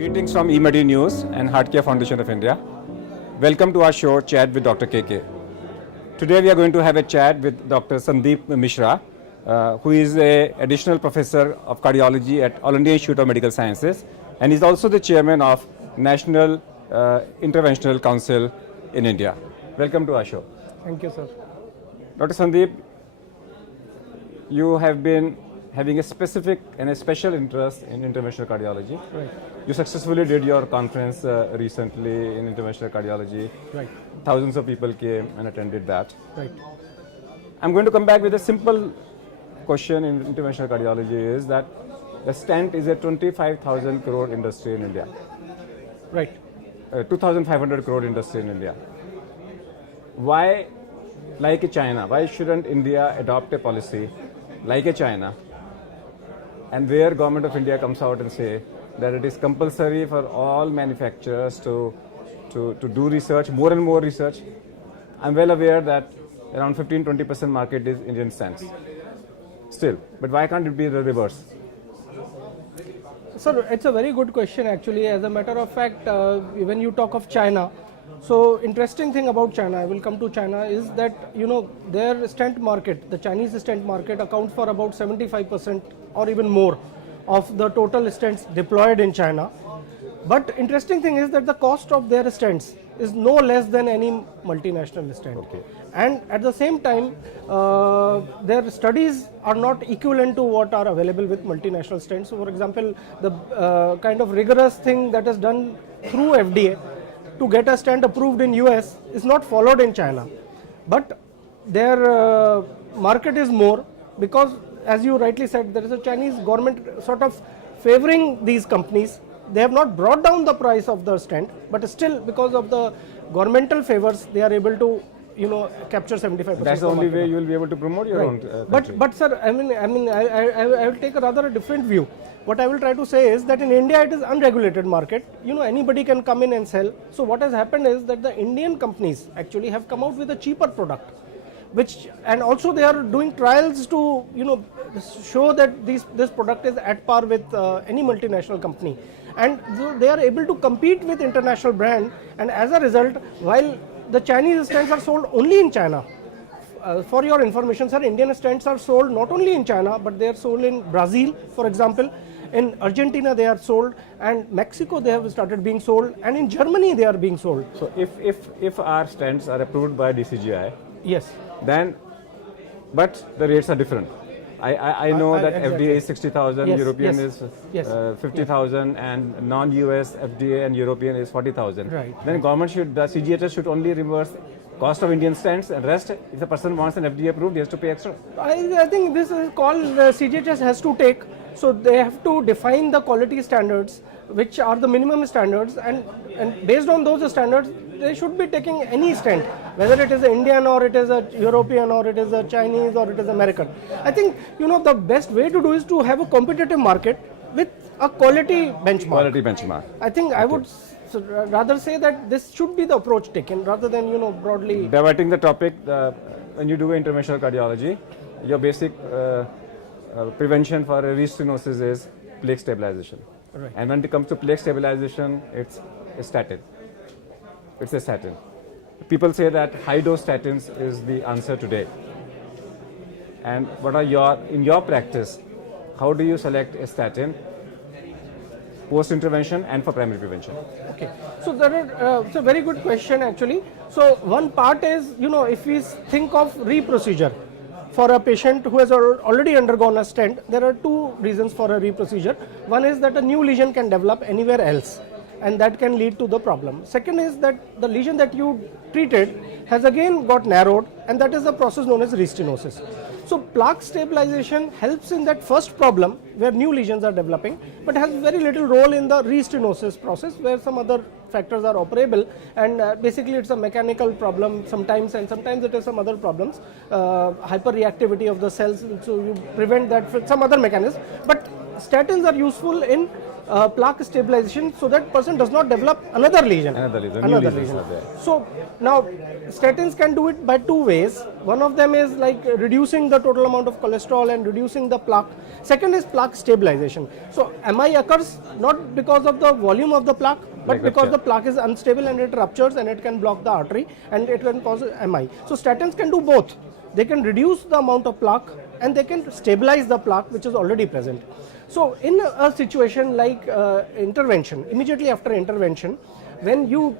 Greetings from eMedi News and Heartcare Foundation of India. Welcome to our show, Chat with Dr. KK. Today we are going to have a chat with Dr. Sundeep Mishra, who is an additional professor of cardiology at All India Institute of Medical Sciences, and is also the chairman of National Interventional Council in India. Welcome to our show. Thank you, sir. Dr. Sundeep, you have been having a specific and a special interest in interventional cardiology. Right. You successfully did your conference recently in interventional cardiology. Right. Thousands of people came and attended that. Right. I'm going to come back with a simple question in interventional cardiology is that the stent is a 25,000 crore industry in India. Right. 2,500 crore industry in India. Why, like China, why shouldn't India adopt a policy like China, and where government of India comes out and say that it is compulsory for all manufacturers to do research, more and more research. I'm well aware that around 15-20% market is Indian stents still, but why can't it be the reverse? Sir, it's a very good question actually. As a matter of fact, when you talk of China, so interesting thing about China, I will come to China, is that their stent market, the Chinese stent market accounts for about 75% or even more of the total stents deployed in China. But interesting thing is that the cost of their stents is no less than any multinational stent. Okay. And at the same time, their studies are not equivalent to what are available with multinational stents. So for example, the kind of rigorous thing that is done through FDA to get a stent approved in US is not followed in China. But their market is more because, as you rightly said, there is a Chinese government sort of favoring these companies. They have not brought down the price of the stent, but still because of the governmental favors, they are able to capture 75%. That's the only way you will be able to promote your own country. But sir, I will take a rather different view. What I will try to say is that in India it is unregulated market. Anybody can come in and sell. So what has happened is that the Indian companies actually have come out with a cheaper product, and also they are doing trials to show that this product is at par with any multinational company, and they are able to compete with international brand. And as a result, while the Chinese stents are sold only in China, for your information, sir, Indian stents are sold not only in China, but they are sold in Brazil, for example. In Argentina they are sold, and Mexico they have started being sold, and in Germany they are being sold. So if our stents are approved by DCGI, yes, then but the rates are different. I know that exactly. FDA is 60,000, yes, European yes, is yes, 50,000, and non-US FDA and European is 40,000. Right. Then government the CGHS should only reimburse cost of Indian stents, and rest, if the person wants an FDA approved, he has to pay extra. I think this is called CGHS has to take. So they have to define the quality standards, which are the minimum standards, and based on those standards, they should be taking any stent, whether it is an Indian or it is a European or it is a Chinese or it is American. I think the best way to do is to have a competitive market with a quality benchmark. Quality benchmark. I think I would rather say that this should be the approach taken rather than broadly. Diverting the topic, when you do interventional cardiology, your basic prevention for a restenosis is plaque stabilization. Right. And when it comes to plaque stabilization, it's a statin. It's a statin. People say that high-dose statins is the answer today. And what are in your practice, how do you select a statin post-intervention and for primary prevention? Okay, so it's a very good question actually. So one part is, if we think of reprocedure for a patient who has already undergone a stent, there are two reasons for a reprocedure. One is that a new lesion can develop anywhere else, and that can lead to the problem. Second is that the lesion that you treated has again got narrowed, and that is the process known as restenosis. So plaque stabilization helps in that first problem where new lesions are developing, but has very little role in the restenosis process where some other factors are operable, and basically it's a mechanical problem sometimes, and sometimes it is some other problems, hyperreactivity of the cells, so you prevent that with some other mechanism. But statins are useful in plaque stabilization so that person does not develop another lesion. New lesions are there. So now statins can do it by two ways. One of them is like reducing the total amount of cholesterol and reducing the plaque. Second is plaque stabilization. So MI occurs not because of the volume of the plaque, but because the plaque is unstable and it ruptures and it can block the artery and it can cause MI. So statins can do both. They can reduce the amount of plaque and they can stabilize the plaque which is already present. So in a situation like intervention, immediately after intervention, when you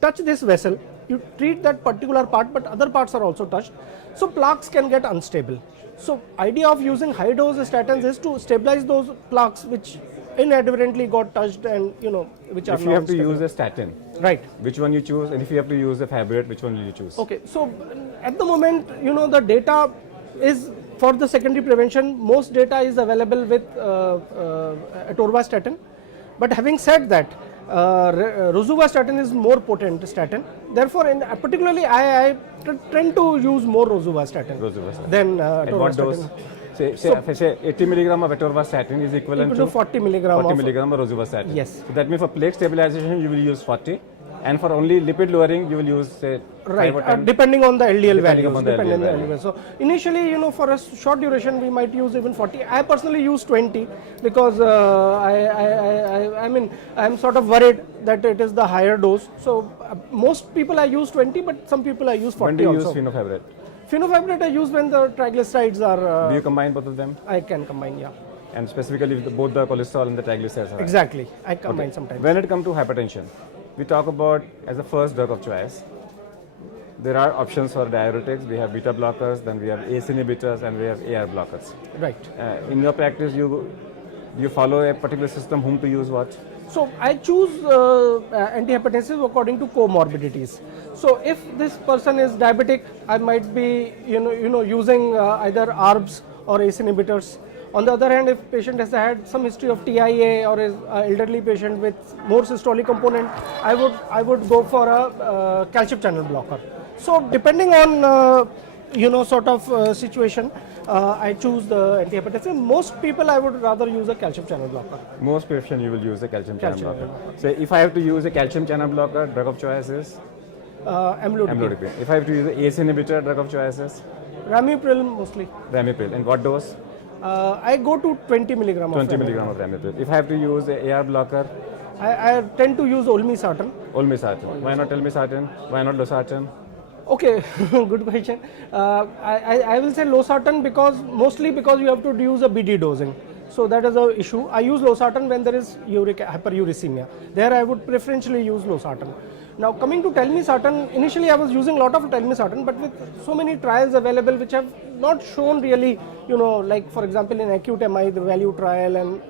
touch this vessel, you treat that particular part, but other parts are also touched. So plaques can get unstable. So idea of using high dose statins is to stabilize those plaques which inadvertently got touched and which are. If you have to use a statin, right? Which one you choose, and if you have to use a fibrate, which one will you choose? Okay, so at the moment, the data is for the secondary prevention. Most data is available with atorvastatin, but having said that, rosuvastatin is more potent statin. Therefore, particularly I tend to use more rosuvastatin than At what dose? atorvastatin. Say 80 milligram of atorvastatin is equivalent to 40 milligram 40 milligram of rosuvastatin. Yes. So that means for plaque stabilization you will use 40, and for only lipid lowering you will use say 5 or 10. Depending on the LDL values. On the LDL value. So initially, for a short duration, we might use even 40. I personally use 20 because I'm sort of worried that it is the higher dose. So most people I use 20, but some people I use 40 When do you also. use fenofibrate? Fenofibrate I use when the triglycerides are. Do you combine both of them? I can combine, yeah. And specifically with both the cholesterol and the triglycerides are high. Exactly, I combine sometimes. When it comes to hypertension, we talk about as the first drug of choice. There are options for diuretics. We have beta blockers, then we have ACE inhibitors, and we have AR blockers. Right. In your practice, you follow a particular system, whom to use what? So I choose antihypertensive according to comorbidities. So if this person is diabetic, I might be using either ARBs or ACE inhibitors. On the other hand, if patient has had some history of TIA or is an elderly patient with more systolic component, I would go for a calcium channel blocker. So depending on situation, I choose the antihypertensive. Most people I would rather use a calcium channel blocker. Most patient you will use a calcium channel blocker. So if I have to use a calcium channel blocker, drug of choice is amlodipine. If I have to use an ACE inhibitor, drug of choice is ramipril mostly. Ramipril. And what dose? I go to 20 milligram. 20 milligram of ramipril. If I have to use a AR blocker, I tend to use olmesartan. Olmesartan. Why not telmisartan? Why not losartan? Okay, good question. I will say losartan mostly because you have to use a BD dosing. So that is the issue. I use losartan when there is hyperuricemia. There I would preferentially use losartan. Now coming to telmisartan, initially I was using a lot of telmisartan, but with so many trials available which have not shown really, like for example in acute MI, the value trial and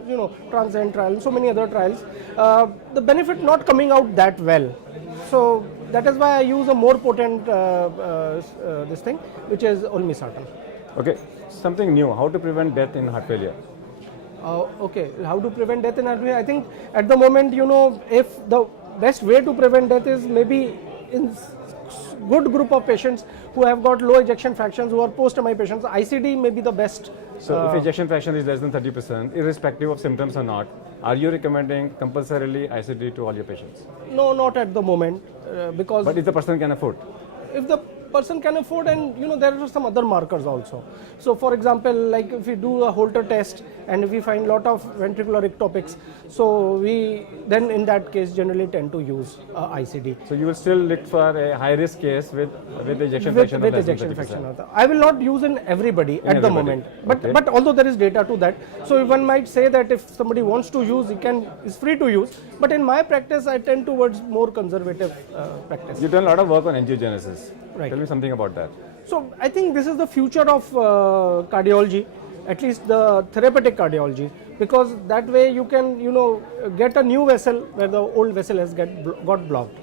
transient trial and so many other trials, the benefit not coming out that well. So that is why I use a more potent this thing, which is olmesartan. Okay, something new. How to prevent death in heart failure? Okay, how to prevent death in heart failure? I think at the moment, if the best way to prevent death is maybe in good group of patients who have got low ejection fractions, who are post-MI patients, ICD may be the best. So if ejection fraction is less than 30%, irrespective of symptoms or not, are you recommending compulsorily ICD to all your patients? No, not at the moment, because... But if the person can afford? If the person can afford, and there are some other markers also. So for example, like if we do a Holter test and if we find lot of ventricular ectopics, so we then in that case generally tend to use ICD. So you will still look for a high risk case with ejection fraction of less than 30%. I will not use in everybody at the moment, but although there is data to that, so one might say that if somebody wants to use, is free to use. But in my practice, I tend towards more conservative practice. You've done a lot of work on angiogenesis. Right. Tell me something about that. So I think this is the future of cardiology, at least the therapeutic cardiology, because that way you can get a new vessel where the old vessel has got blocked.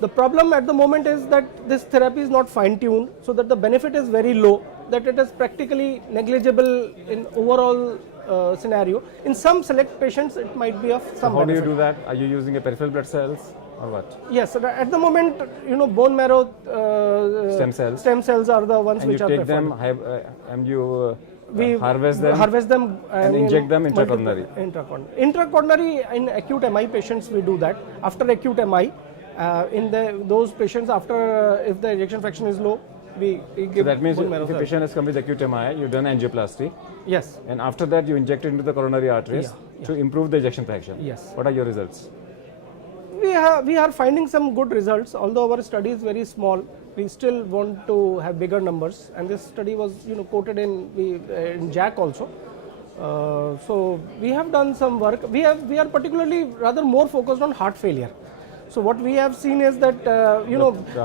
The problem at the moment is that this therapy is not fine-tuned, so that the benefit is very low, that it is practically negligible in overall scenario. In some select patients, it might be of some How benefit. do you do that? Are you using a peripheral blood cells or what? Yes, at the moment, bone marrow Stem cells. Stem cells are the ones And which you are take preferred. them and you we harvest them and inject them intracoronary. Intracoronary in acute MI patients we do that. After acute MI, in those patients after if the ejection fraction is low, we give. So that means bone marrow if a cell. patient has come with acute MI, you've done angioplasty, Yes. and after that you inject it into the coronary arteries to improve the ejection fraction. Yes. What are your results? We are finding some good results. Although our study is very small, we still want to have bigger numbers. And this study was quoted in JAC also. So we have done some work. We are particularly rather more focused on heart failure. So what we have seen is that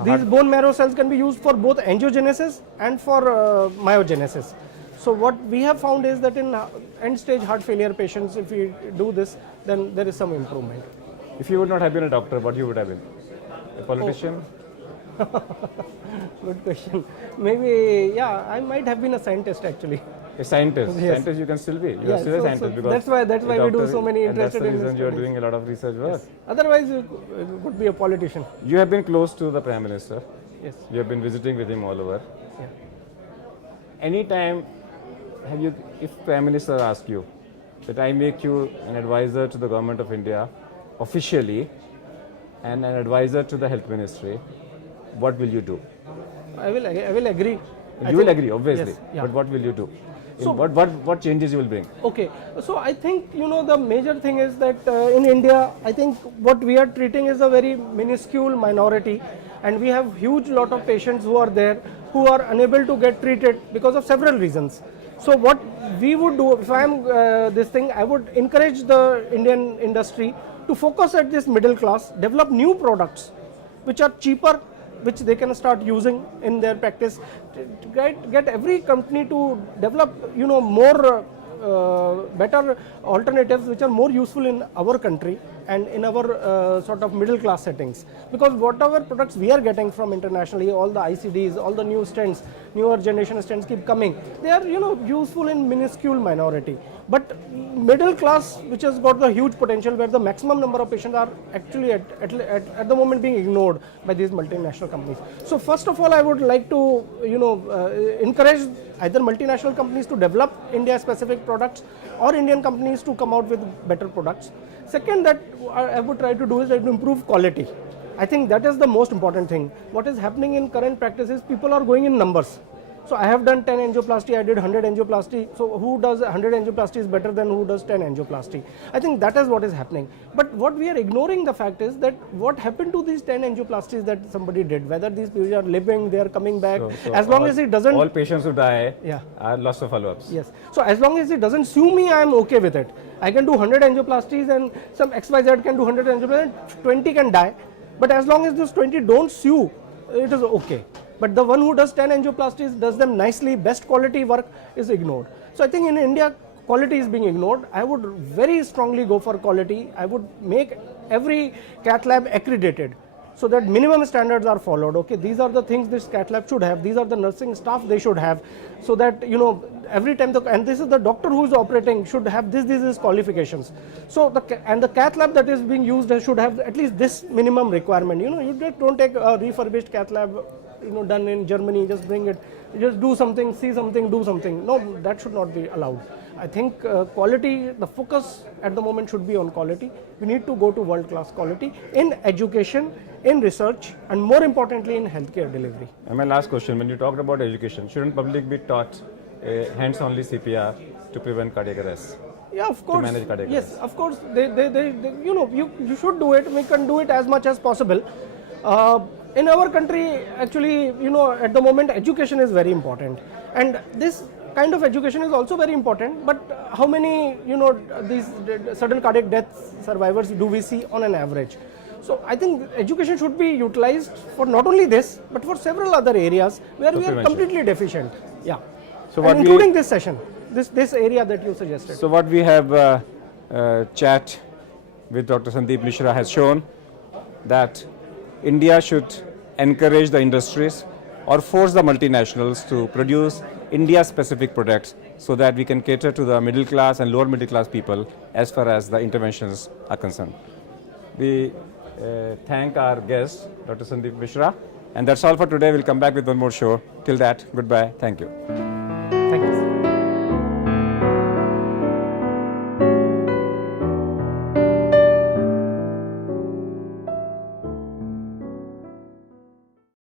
these bone marrow cells can be used for both angiogenesis and for myogenesis. So what we have found is that in end stage heart failure patients, if we do this, then there is some improvement. If you would not have been a doctor, what you would have been? A politician? Good question. Maybe, yeah, I might have been a scientist actually. A scientist. Yes. Scientist you can still be. You Yeah, are still a so scientist because that's why we do so many interested and in that's the this reason you are studies. doing a lot of research work. Otherwise, you could be a politician. You have been close to the Prime Minister. Yes. You have been visiting with him all over. Yeah. Anytime if Prime Minister asks you that I make you an advisor to the Government of India officially and an advisor to the Health Ministry, what will you do? I will agree. You will agree, obviously. Yes, yeah. But what will you do? So- What changes you will bring? Okay, so I think the major thing is that in India, I think what we are treating is a very minuscule minority, and we have huge lot of patients who are there who are unable to get treated because of several reasons. So what we would do, if I am this thing, I would encourage the Indian industry to focus at this middle class, develop new products which are cheaper, which they can start using in their practice. Get every company to develop more better alternatives which are more useful in our country and in our sort of middle class settings, because whatever products we are getting from internationally, all the ICDs, all the new stents, newer generation stents keep coming, they are useful in minuscule minority. But middle class, which has got the huge potential, where the maximum number of patients are actually at the moment being ignored by these multinational companies. So first of all, I would like to encourage either multinational companies to develop India specific products or Indian companies to come out with better products. Second, that I would try to do is to improve quality. I think that is the most important thing. What is happening in current practice is people are going in numbers. So I have done 10 angioplasty, I did 100 angioplasty. So who does 100 angioplasty is better than who does 10 angioplasty. I think that is what is happening. But what we are ignoring the fact is that what happened to these 10 angioplasties that somebody did, whether these people are living, they are coming back, So as long as it doesn't... All patients who die Yeah. are lost of follow-ups. Yes. So as long as it doesn't sue me, I am okay with it. I can do 100 angioplasties and some XYZ can do 100 angioplasties, 20 can die. But as long as those 20 don't sue, it is okay. But the one who does 10 angioplasties, does them nicely, best quality work is ignored. So I think in India, quality is being ignored. I would very strongly go for quality. I would make every cath lab accredited so that minimum standards are followed. Okay, these are the things this cath lab should have. These are the nursing staff they should have, so that every time and this is the doctor who is operating should have these qualifications. So the cath lab that is being used should have at least this minimum requirement. You don't take a refurbished cath lab done in Germany, just bring it, just do something, see something, do something. No, that should not be allowed. I think quality, the focus at the moment should be on quality. We need to go to world-class quality in education, in research, and more importantly in healthcare delivery. And my last question, when you talked about education, shouldn't public be taught hands-only CPR to prevent cardiac arrest? Yeah, of course. To manage cardiac Yes, arrest? of course. You should do it. We can do it as much as possible. In our country, actually, at the moment, education is very important, and this kind of education is also very important. But how many, these sudden cardiac death survivors do we see on an average? So I think education should be utilized for not only this, but for several other areas where we are completely deficient. Yeah. So and including this session, this area that you suggested. So what we have chat with Dr. Sundeep Mishra has shown that India should encourage the industries or force the multinationals to produce India-specific products so that we can cater to the middle class and lower middle class people as far as the interventions are concerned. We thank our guest, Dr. Sundeep Mishra, and that's all for today. We'll come back with one more show. Till that, goodbye. Thank you.